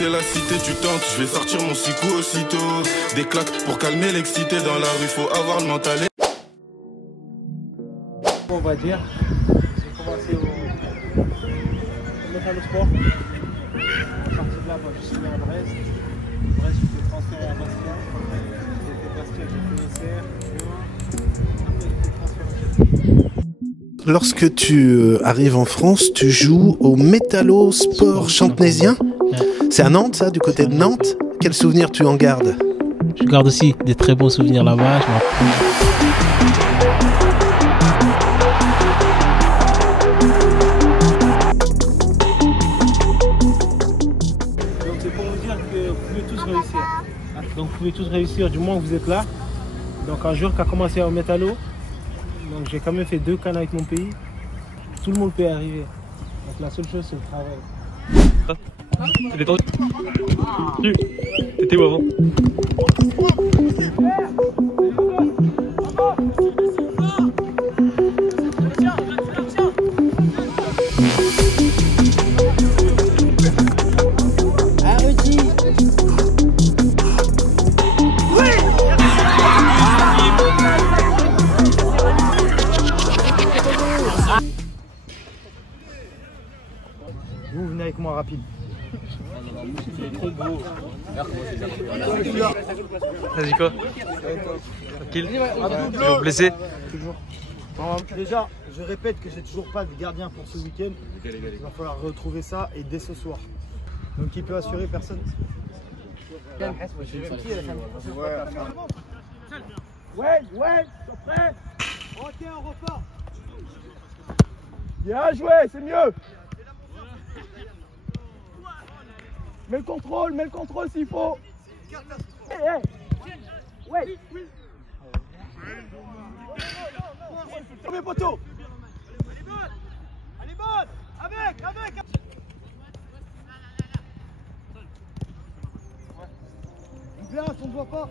c'est la cité, tu tentes. Je vais sortir mon sicou aussitôt. Des claques pour calmer l'excité. Dans la rue, faut avoir le mental. On va dire, j'ai commencé au Métalo Sport. Parti de là, moi je suis né à Brest. Brest, je suis transféré à Bastia. J'ai fait Bastia, j'ai fait Auxerre, Lyon. Après, j'ai été transféré. Lorsque tu arrives en France, tu joues au Métalo Sport Chantenaisien. C'est à Nantes, ça, du côté de Nantes. Quels souvenirs tu en gardes? Je garde aussi des très beaux souvenirs là-bas. Donc c'est pour vous dire que vous pouvez tous réussir. Donc vous pouvez tous réussir du moment où vous êtes là. Donc un jour qu'a commencé au Métalo, donc j'ai quand même fait 2 cannes avec mon pays. Tout le monde peut y arriver. Donc la seule chose c'est le travail. T'es détendu? T'étais où avant? Vous venez avec moi rapide. Vas-y quoi? Tranquille? Toujours blessé? Toujours. Bon, déjà, je répète que j'ai toujours pas de gardien pour ce week-end. Il va falloir retrouver ça et dès ce soir. Donc qui peut assurer? Personne. Ouais, sois prêt. Ok, on repart. Bien joué, c'est mieux. Mets le contrôle s'il faut. Hey. Ouais. Premier poteau. Elle est bonne. Avec. Bien, on ne voit pas.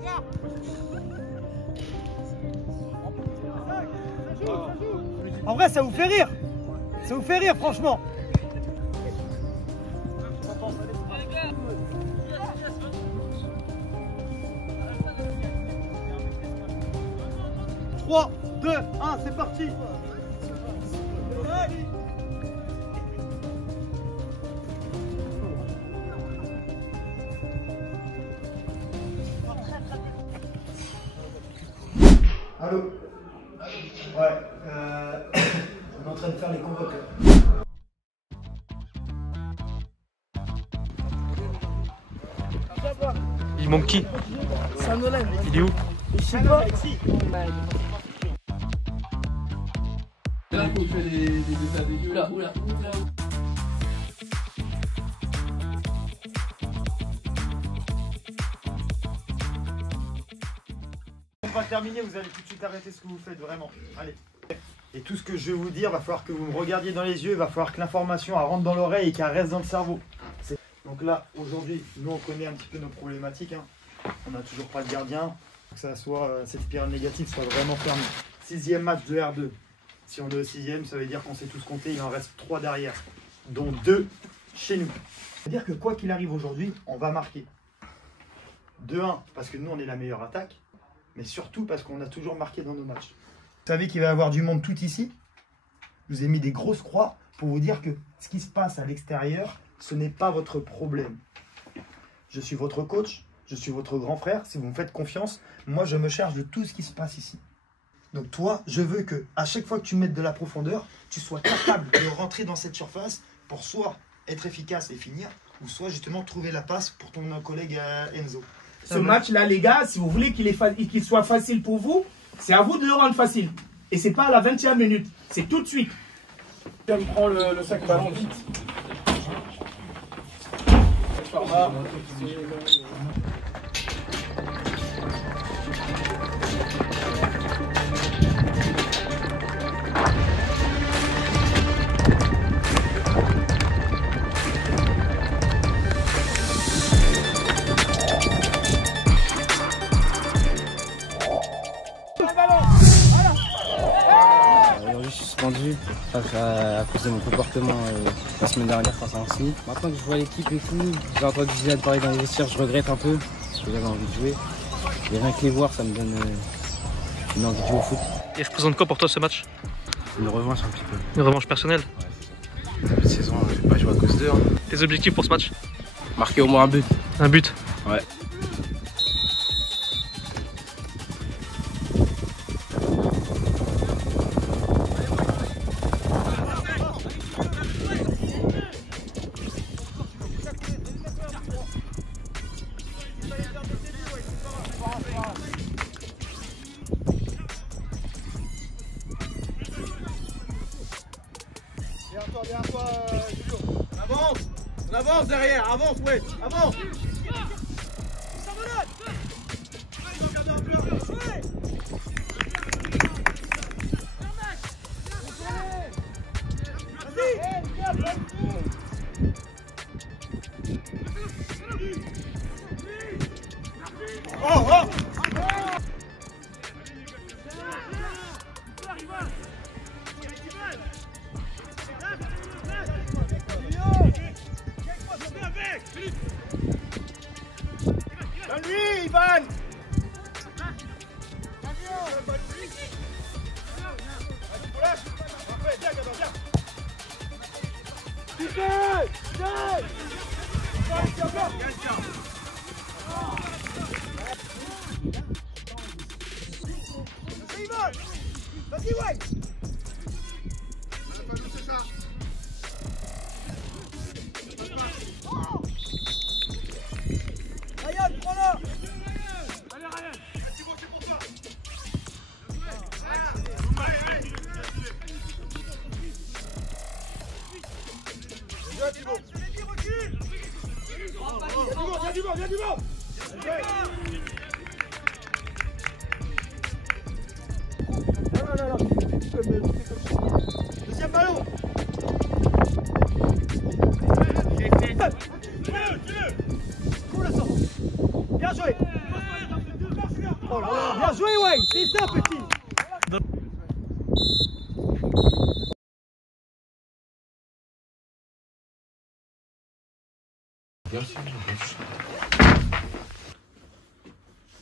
Bien. En vrai, ça vous fait rire. Ça vous fait rire, franchement. Trois, 2, 1, c'est parti. Allô? Ouais, on est en train de faire les convoqueurs. Il manque qui? Saint-Nolin. Il est où? Je sais pas. Là, faut faire des états dégueux. Oula. On va terminer, vous allez tout de suite arrêter ce que vous faites, vraiment. Allez. Et tout ce que je vais vous dire, va falloir que vous me regardiez dans les yeux, va falloir que l'information rentre dans l'oreille et qu'elle reste dans le cerveau. Donc là, aujourd'hui, nous on connaît un petit peu nos problématiques. On n'a toujours pas de gardien. Que ça soit, cette spirale négative soit vraiment fermée. 6e match de R2. Si on est au 6e, ça veut dire qu'on sait tous compter, il en reste 3 derrière, dont 2 chez nous. C'est-à-dire que quoi qu'il arrive aujourd'hui, on va marquer. 2-1, parce que nous on est la meilleure attaque, mais surtout parce qu'on a toujours marqué dans nos matchs. Vous savez qu'il va y avoir du monde tout ici. Je vous ai mis des grosses croix pour vous dire que ce qui se passe à l'extérieur, ce n'est pas votre problème. Je suis votre coach, je suis votre grand frère. Si vous me faites confiance, moi je me charge de tout ce qui se passe ici. Donc toi, je veux que à chaque fois que tu mettes de la profondeur, tu sois capable de rentrer dans cette surface pour soit être efficace et finir, ou soit justement trouver la passe pour ton collègue Enzo. Ce match-là, les gars, si vous voulez qu'il soit facile pour vous, c'est à vous de le rendre facile. Et c'est pas à la 20e minute, c'est tout de suite. Je prends le sac ballon vite. Aujourd'hui je suis suspendu face à à cause de mon comportement la semaine dernière face à Nancy. Maintenant que je vois l'équipe et tout, j'ai entendu Zidane parler dans les vestiaires, je regrette un peu parce que j'avais envie de jouer. Et rien que les voir, ça me donne une envie de jouer au foot. Il représente quoi pour toi ce match? Une revanche un petit peu. Une revanche personnelle? Début de saison, j'ai pas joué à cause d'eux. Hein. Tes objectifs pour ce match? Marquer au moins un but. Un but? Ouais. Viens à toi, Julio. On avance derrière, avance, ouais, avance. Oh, oh. Donne-lui, Ivan. Vas-y, ouais. Ryan, prends-le. Allez, Ryan. C'est pour toi. Viens, Thibaut. Viens du monde. Non. Deuxième ballon. Bien joué. Oh là là. Bien joué, ouais. C'est ça, petit.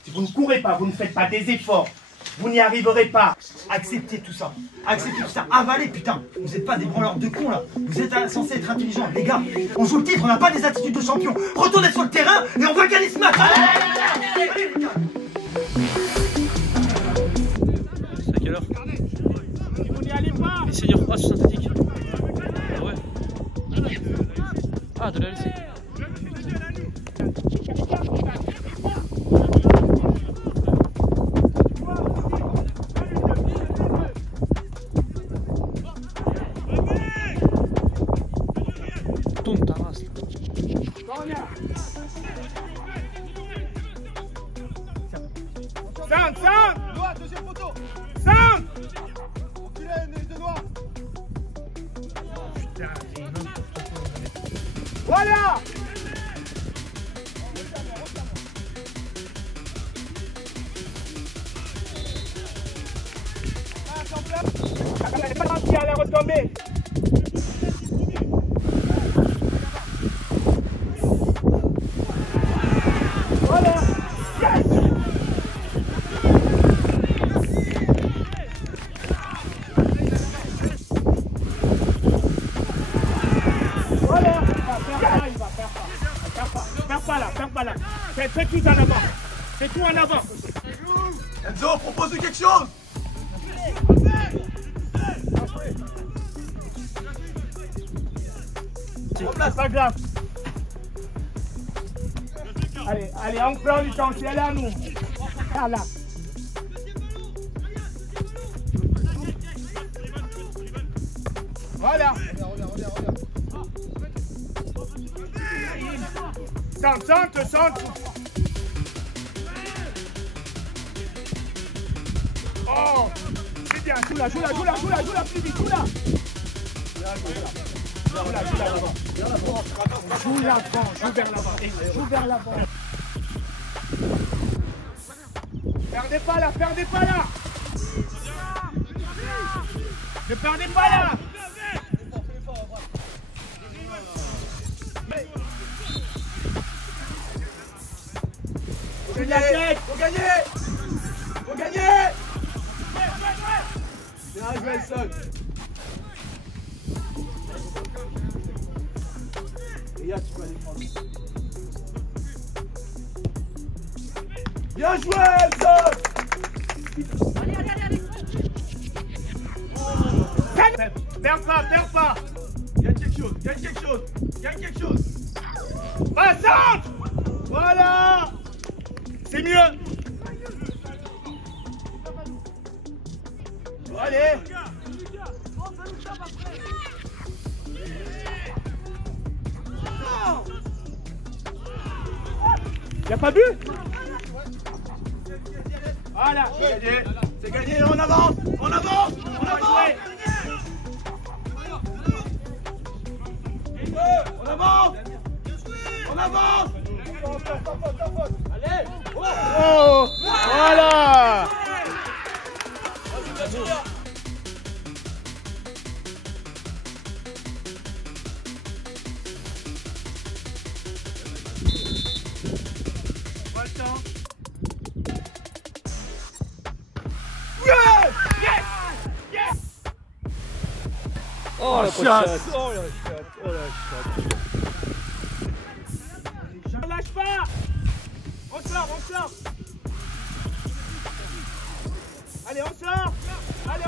Si vous ne courez pas, vous ne faites pas des efforts, vous n'y arriverez pas. Acceptez tout ça. Acceptez tout ça. Avalez, putain. Vous n'êtes pas des branleurs de cons, là. Vous êtes censés être intelligents. Les gars, on joue le titre, on n'a pas des attitudes de champion. Retournez sur le terrain et on va gagner ce match. Allez, les gars. C'est à quelle heure? Vous n'y allez pas. Les seniors. Ah, c'est synthétique. Ah ouais. Ah, de la laisser. Tourne ta race. Noah, deuxième poteau. Sam. De Noah. Voilà. Elle est pas gentille, elle est retombée. Voilà. Yes. Voilà. Il va faire ça. Perds pas là. Fais tout en avant. Fais tout en avant. Enzo, propose quelque chose. C'est pas grave. Allez, on prend du temps, c'est là nous. Là. Voilà. Centre. Oh, c'est bien, joue là, plus vite, joue là. Joue vers l'avant. Perdez pas là. Ne perdez pas là. de la tête. Faut gagner. Faut gagner. Bien joué, Son. Regarde, tu peux aller prendre. Bien joué, Son. Allez. Perds pas. Gagne quelque chose. Passante. Voilà. C'est mieux. Bon, allez. Y'a pas but? Voilà, c'est gagné, on avance. On avance. Allez. Oh. Voilà. Oh la chasse. Ne lâche pas. On sort. Allez, on sort. Allez,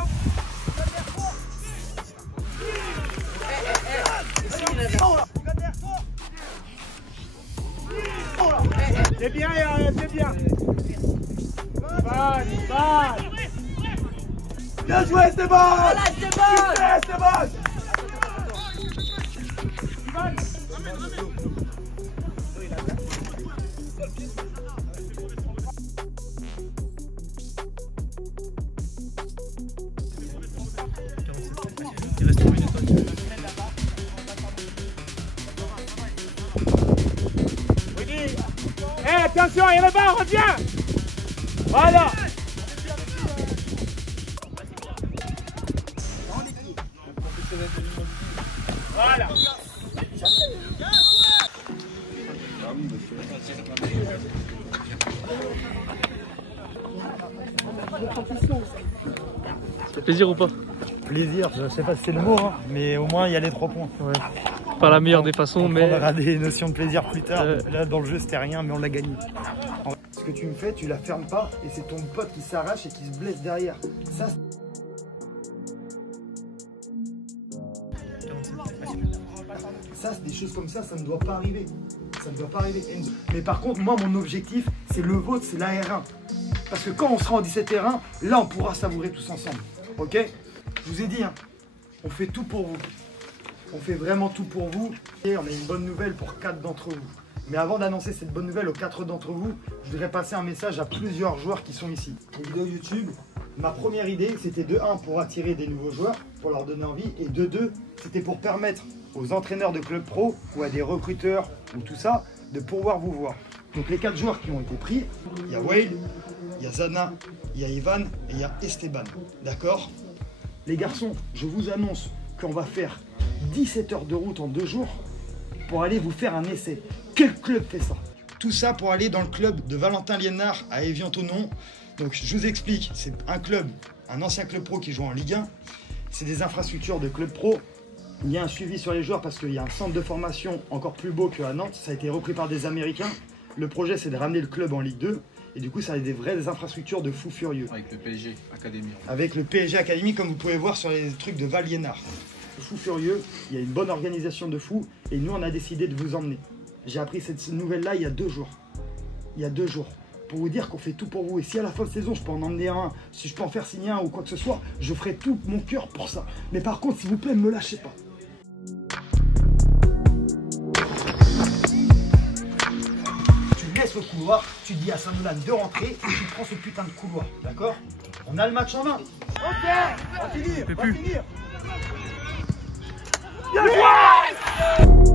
c'est bien, c'est bien. Balle. Bien joué, Esteban. Esteban. Il reste 3 minutes. Attention, il y en a pas, reviens. Voilà. Voilà. C'est plaisir ou pas? Plaisir, je sais pas si c'est le mot, hein, mais au moins il y a les 3 points. Ouais. Pas la meilleure des façons, mais... On aura des notions de plaisir plus tard. Là, dans le jeu, c'était rien, mais on l'a gagné. Ce que tu me fais, tu la fermes pas, et c'est ton pote qui s'arrache et qui se blesse derrière. Ça, c'est des choses comme ça ne doit pas arriver. Ça ne doit pas arriver. Mais par contre, moi, mon objectif, c'est le vôtre, c'est la R1. Parce que quand on sera en 17 R1, là, on pourra savourer tous ensemble. Ok? Je vous ai dit, hein, on fait tout pour vous. On fait vraiment tout pour vous. Et on a une bonne nouvelle pour 4 d'entre vous. Mais avant d'annoncer cette bonne nouvelle aux 4 d'entre vous, je voudrais passer un message à plusieurs joueurs qui sont ici. Les vidéos YouTube, ma première idée, c'était de 1 pour attirer des nouveaux joueurs, pour leur donner envie, et de 2, c'était pour permettre aux entraîneurs de club pro ou à des recruteurs ou tout ça, de pouvoir vous voir. Donc les 4 joueurs qui ont été pris, il y a Wade, il y a Zana, il y a Ivan et il y a Esteban. D'accord? Les garçons, je vous annonce qu'on va faire 17 heures de route en 2 jours pour aller vous faire un essai. Quel club fait ça? Tout ça pour aller dans le club de Valentin Liénard à Évian-Thonon. Donc je vous explique, c'est un club, un ancien club pro qui joue en Ligue 1. C'est des infrastructures de club pro. Il y a un suivi sur les joueurs parce qu'il y a un centre de formation encore plus beau qu'à Nantes. Ça a été repris par des Américains. Le projet, c'est de ramener le club en Ligue 2. Et du coup, ça a des vraies infrastructures de fous furieux. Avec le PSG Academy. Avec le PSG Academy, comme vous pouvez voir sur les trucs de Val Liénard. Fou furieux, il y a une bonne organisation de fous. Et nous, on a décidé de vous emmener. J'ai appris cette nouvelle-là il y a 2 jours. Il y a 2 jours. Pour vous dire qu'on fait tout pour vous. Et si à la fin de saison, je peux en emmener un, si je peux en faire signer un ou quoi que ce soit, je ferai tout mon cœur pour ça. Mais par contre, s'il vous plaît, ne me lâchez pas. Tu laisses le couloir, tu dis à Saint-Moulin de rentrer et tu prends ce putain de couloir. D'accord? On a le match en main. Ok, on va finir. Yes!